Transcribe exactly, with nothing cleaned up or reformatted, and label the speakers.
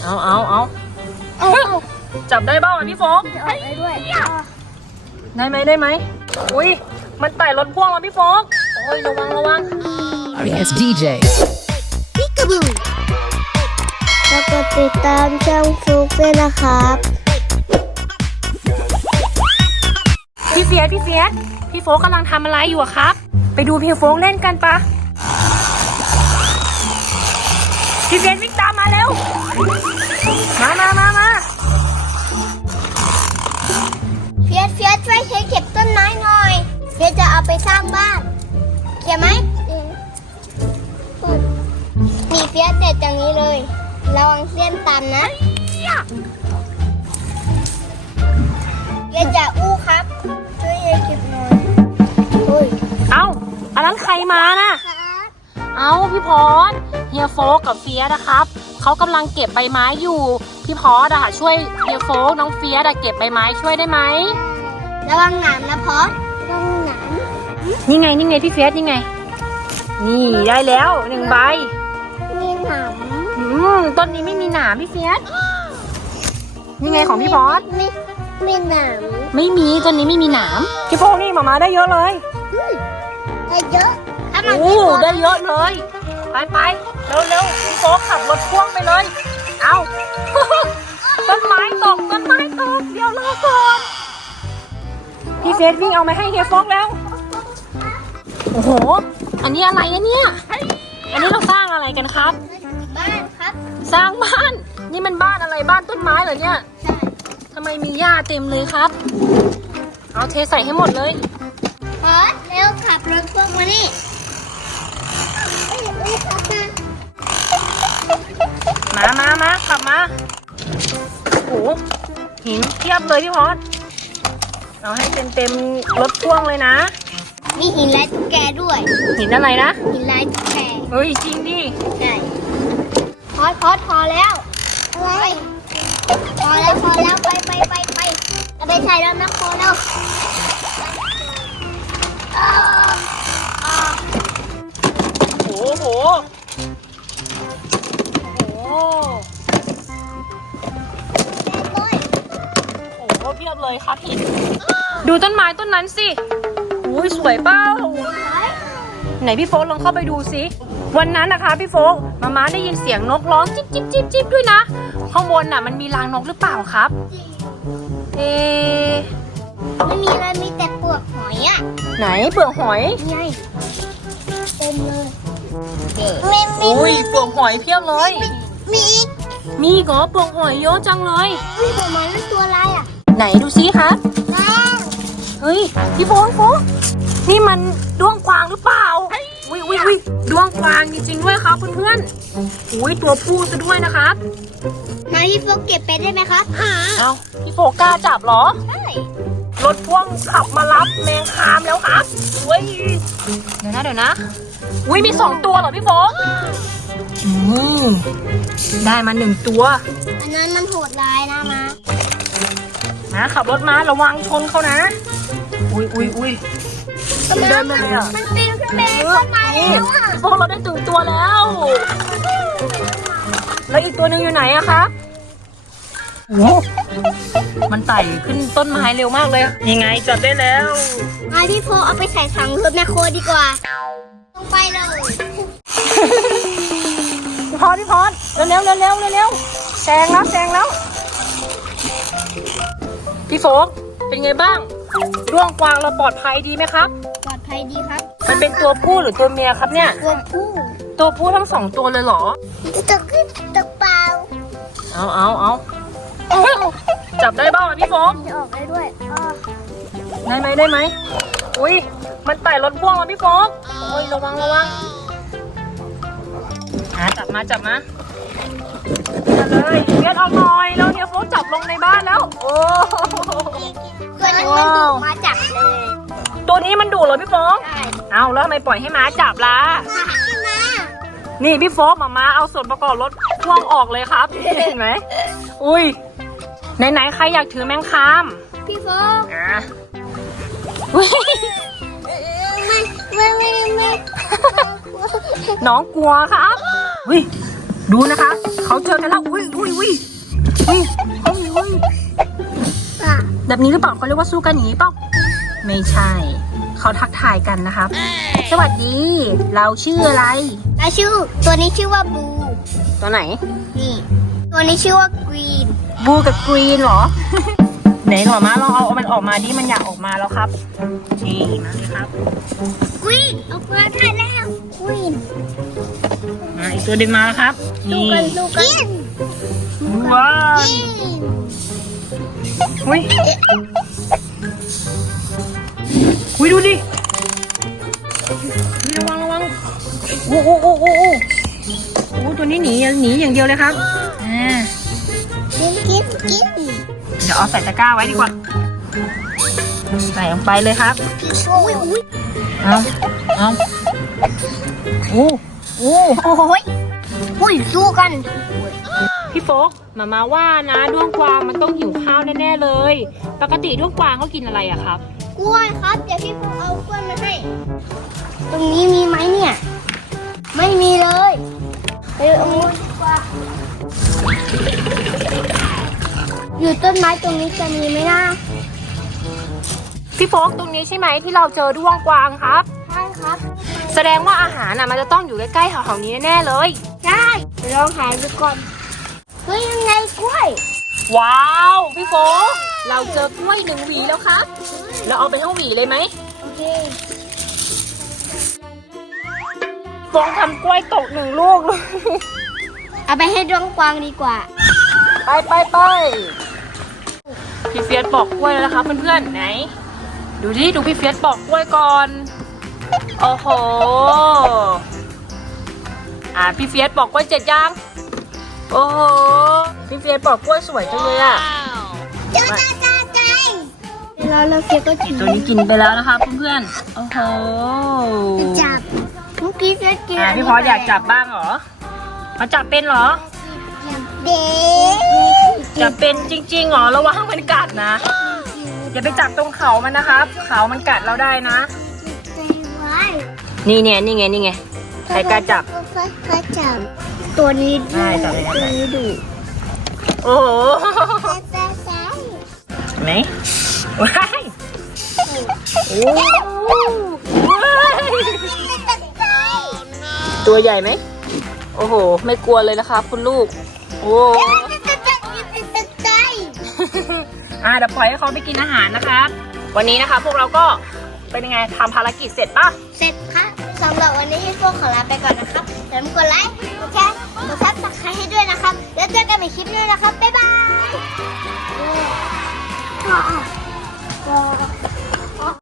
Speaker 1: เอาเอาเอา
Speaker 2: เอาเอา
Speaker 1: จับได้บ้างพี่โฟก
Speaker 2: จะออกได้ด้วย
Speaker 1: ได้ไหมได้ไหมอุ้ยมันไต่รถพ่วงแล้วพี่โฟกโอ้ยระวังระวัง
Speaker 3: Yes ดี เจ
Speaker 2: พิกาบูแล้วก็ติดตามช่องฟลุ๊กด้วยนะครับ
Speaker 1: พี่เฟียสพี่เฟียสพี่โฟกกำลังทำอะไรอยู่อะครับไปดูพี่โฟกเล่นกันปะพี่เฟียสวิ่งตามมาเร็วมามามามา
Speaker 2: เฟียสเฟียสช่วยเก็บต้นไม้หน่อยเฟียสจะเอาไปสร้างบ้านเก็บไหมนี่เฟียสเด็ดอย่างนี้เลยระวังเส้นตันนะเฟียสจะอู้ครับช่วยเก็บหน่อย
Speaker 1: เอ้าอันนั้นใครมาน่ะเอ้าพี่พอดเฮียโฟกกับเฟียสนะครับเขากำลังเก็บใบไม้อยู่พี่พอดอะช่วยเฮียโฟกน้องเฟียสอะเก็บใบไม้ช่วยได้ไหม
Speaker 2: ระวังหนามนะพอดระวังหนาม
Speaker 1: นี่ไงนี่ไงพี่เฟียสนี่ไงนี่ได้แล้วหนึ่งใบ
Speaker 2: มีหนาม
Speaker 1: อืมต้นนี้ไม่มีหนามพี่เฟียสนี่ไงของพี่พอด
Speaker 2: ไม่ไม่หนาม
Speaker 1: ไม่มีต้นนี้ไม่มีหนามพี่โฟกนี่มามาได้เยอะเลย
Speaker 2: ได้เยอะ
Speaker 1: โอ้ได้เยอะเลยไปไปเร็วเร็วพี่โฟกขับรถพ่วงไปเลยเอาต้นไม้ตกต้นไม้ตกเดี๋ยวรอก่อนพี่เฟสวิ่งเอามาให้เฮียโฟกแล้วโอ้โหอันนี้อะไรนะเนี่ยอันนี้เราสร้างอะไรกันครับ
Speaker 2: บ้านครับ
Speaker 1: สร้างบ้านนี่มันบ้านอะไรบ้านต้นไม้เหรอเนี่ย
Speaker 2: ใช่
Speaker 1: ทำไมมีหญ้าเต็มเลยครับเอาเทใส่ให้หมดเลย
Speaker 2: พอดเร็วขับรถพ่วงมานี่
Speaker 1: มามามาขับมาโอ้โหหินเทียบเลยพี่พอดเอาให้เต็มเต็มรถพ่วงเลยนะ
Speaker 2: มีหินลายตุ๊กแกด้วย
Speaker 1: หินอะไรนะ
Speaker 2: หินลายตุ๊กแก
Speaker 1: เฮ้ยจริงดิ
Speaker 2: ใช่พอดพอดพอแล้วอะไรพอแล้วพอแล้วไปไปไปไปเอาไปใส่แล้วนะพอแล้ว
Speaker 1: โอ้โหโอ้โหโอ้โหเพียบเลยครับหินดูต้นไม้ต้นนั้นสิอุ้ยสวยเป้าไหนพี่โฟกลองเข้าไปดูสิวันนั้นนะคะพี่โฟกมาม่าได้ยินเสียงนกร้องจิ๊บจิ๊บจิ๊บจิ๊บด้วยนะข้างบนน่ะมันมีรังนกหรือเปล่าครับเอ๊ะ
Speaker 2: ไม่มีอะไรมีแต่เปลือกหอยอ่ะ
Speaker 1: ไหนเปลือกหอย
Speaker 2: ไงเต็มเลย
Speaker 1: อุ้ยเปลือกหอยเพียบเลย
Speaker 2: มีอีก
Speaker 1: มีก็เปลือกหอยเยอะจังเลย
Speaker 2: มีตัวมันนั่นตัวอะไรอ่ะ
Speaker 1: ไหนดูซิคะเฮ้ยพี่โฟกโฟกนี่มันด้วงกวางหรือเปล่าอุ้ยอุ้ยอุ้ยด้วงกวางจริงๆด้วยครับเพื่อนๆอุ้ยตัวผู้ซะด้วยนะครับ
Speaker 2: มาพี่โฟกเก็บไปได้ไหมครับ
Speaker 1: เอาพี่โฟกกล้าจับเหรอ
Speaker 2: ใช่
Speaker 1: รถพ่วงขับมารับแมงคามแล้วครับอุ้ยเดี๋ยวนะเดี๋ยวนะอุ้ยมีสองตัวเหรอพี่โฟกอืมได้มาหนึ่งตัว
Speaker 2: อันนั้นมันโหดร้ายนะมา
Speaker 1: นะขับรถมาระวังชนเขานะอุ้ยอุ้ยอุ้ยเดินมาเลยอ่ะ
Speaker 2: มันปีนขึ้นไปต้นไม้แล้วอ่ะ
Speaker 1: พวกเราได้ถึงตัวแล้วแล้วอีกตัวหนึ่งอยู่ไหนอะคะโอ้มันไต่ขึ้นต้นไม้เร็วมากเลยยังไงจับได้แล้ว
Speaker 2: มาพี่โฟเอาไปใส่ถังรถแมคโครดีกว่าลงไปเลย
Speaker 1: พี่พอพี่พอเร็วเร็วเร็วเร็วเร็วแซงแล้วแซงแล้วพี่โฟกเป็นไงบ้างด้วงกวางเราปลอดภัยดีไหมครับ
Speaker 2: ปลอดภัยดีครับ
Speaker 1: มันเป็นตัวผู้หรือตัวเมียครับเนี่ย
Speaker 2: ตัวผู้
Speaker 1: ตัวผู้ทั้งสองตัวเลยเหรอ
Speaker 2: ตัวขึ้นตัวเปล่า
Speaker 1: เอาเอาเอาจับได้บ้างพี่โฟก
Speaker 2: จะออกได้ด้วย
Speaker 1: ได้ไหมได้ไหมอุ้ยมันไต่รถพ่วงแล้วพี่โฟกโอ้ยระวังระวังอ่ะจับมาจับมาจับเลยเลียดออกหน่อยแล้วเฮียโฟกจับลงในบ้านแล้วโอ้
Speaker 2: ตัวนั้นมันดุมาจับเลย
Speaker 1: ตัวนี้มันดุเหรอพี่โฟกเอาแล้วทำไมปล่อยให้ม้าจับล่ะนี่พี่โฟกมาม้าเอาส่วนประกอบรถพ่วงออกเลยครับเห็นไหมอุ้ยไหนๆใครอยากถือแมงคาม
Speaker 2: พี่โฟก
Speaker 1: อ่ะ
Speaker 2: ไม่ไม่ไม่ไม่
Speaker 1: น้องกลัวครับวิดูนะคะเขาเจอกันแล้วอุ้ยอุ้ยอุ้ยอุ้ยอุ้ยอุ้ย
Speaker 2: อ่ะ
Speaker 1: แบบนี้หรือเปล่าเขาเรียกว่าสู้กันอย่างนี้เปล่าไม่ใช่เขาทักทายกันนะครับสวัสดีเราชื่ออะไร
Speaker 2: แล้วชื่อตัวนี้ชื่อว่าบู
Speaker 1: ตัวไหน
Speaker 2: นี่ตัวนี้ชื่อว่ากรีน
Speaker 1: บูกับกรีนเหรอ ไหนหน่อมาลองเอามันออกมาดิมันอยากออกมาแล้วครับนี่มาเลยครับ
Speaker 2: กรีนออกมาได้แล้วกรีน
Speaker 1: มาอีกตัวดึงมาแล้วครับ
Speaker 2: ดู
Speaker 1: นี่
Speaker 2: กันดูกัน
Speaker 1: ว้าว
Speaker 2: กรีน
Speaker 1: อุ้ยอุ้ยดูดิอุ๊ยระวังระวังโอ้โอ้โอ้โอ้โอ้โอ้ตัวนี้หนีหนีอย่างเดียวเลยครับอ่า
Speaker 2: กินกินกิน
Speaker 1: เดี๋ยวเอาใส่ตะกร้าไว้ดีกว่าใส่ลงไปเลยครับ
Speaker 2: อุ้ยอุ้ย
Speaker 1: เอาเอาโอ้โอ้
Speaker 2: โอ้ยอุ้ยสู้กัน
Speaker 1: พี่โฟกมามาว่านะด้วงกวางมันต้องหิวข้าวแน่ๆเลย ปกติด้วงกวางเขากินอะไรอะครับ
Speaker 2: กล้วยครับเดี๋ยวพี่พงเอากล้วยมาให้ตรงนี้มีไหมเนี่ย ไม่มีเลยไปเอามือดีกว่าอยู่ต้นไม้ตรงนี้จะมีไหมนะ
Speaker 1: พี่โฟกตรงนี้ใช่ไหมที่เราเจอด้วงกวางครับ
Speaker 2: ใช่ครับ
Speaker 1: แสดงว่าอาหารน่ะมันจะต้องอยู่ใกล้ๆแถวๆนี้แน่ๆเลย
Speaker 2: ใช่เดี๋ยวลองหาดูก่อนเฮ้ยยังไงกล้วย
Speaker 1: ว้าวพี่โฟกเราเจอกล้วยหนึ่งหวีแล้วครับเราเอาไปทั้งหวีเลยไหม
Speaker 2: โอเค
Speaker 1: โฟกทำกล้วยตกหนึ่งลูกเลย
Speaker 2: เอาไปให้ดวงกวางดีกว่า
Speaker 1: ไปไปไปพี่เฟียสปอกกล้วยแล้วนะครับเพื่อนๆไหนดูดิดูพี่เฟียสปอกกล้วยก่อนโอ้โหอ่าพี่เฟียสปอกกล้วยเจ็ดย่างโอ้โหพี่เฟียสปอกกล้วยสวยจังเลยอะ
Speaker 2: เจ้าจ้าจ้าใจแล้วเราเฟียก็กิน
Speaker 1: ตัวนี้กินไปแล้วนะคะเพื่อนๆโอ้โห
Speaker 2: จับเมื่อกี้เฟียกิน
Speaker 1: อ่าพี่พออยากจับบ้างเหรอเขาจับเป็นเหรอ
Speaker 2: เด็ก
Speaker 1: จับเป็นจริงๆเหรอระวังมันกัดนะอย่าไปจับตรงเขามันนะครับเขามันกัดเราได้นะ
Speaker 2: ใจไว้
Speaker 1: นี่เนี่ยนี่ไงนี่ไงใครกล้าจับ
Speaker 2: ใครจับตัวนี้ดู
Speaker 1: ได้จับเลยนะ
Speaker 2: ตัวนี้ดู
Speaker 1: โอ้โห
Speaker 2: ใช่ใช่
Speaker 1: เห็นไหมว้ายโอ้ว้ายตัวใหญ่ไหมโอ้โหไม่กลัวเลยนะคะคุณลูกโอ้
Speaker 2: ใจ
Speaker 1: อ่าเดี๋ยวปล่อยให้เขาไปกินอาหารนะคะวันนี้นะคะพวกเราก็เป็นยังไงทำภารกิจเสร็จป่ะ
Speaker 2: เสร็จค่ะสำหรับวันนี้พวกขอลาไปก่อนนะครับอย่าลืมกดไลค์กดแชร์กดซับสไครต์ให้ด้วยนะครับแล้วเจอกันใหม่คลิปหน้านะครับบ๊ายบาย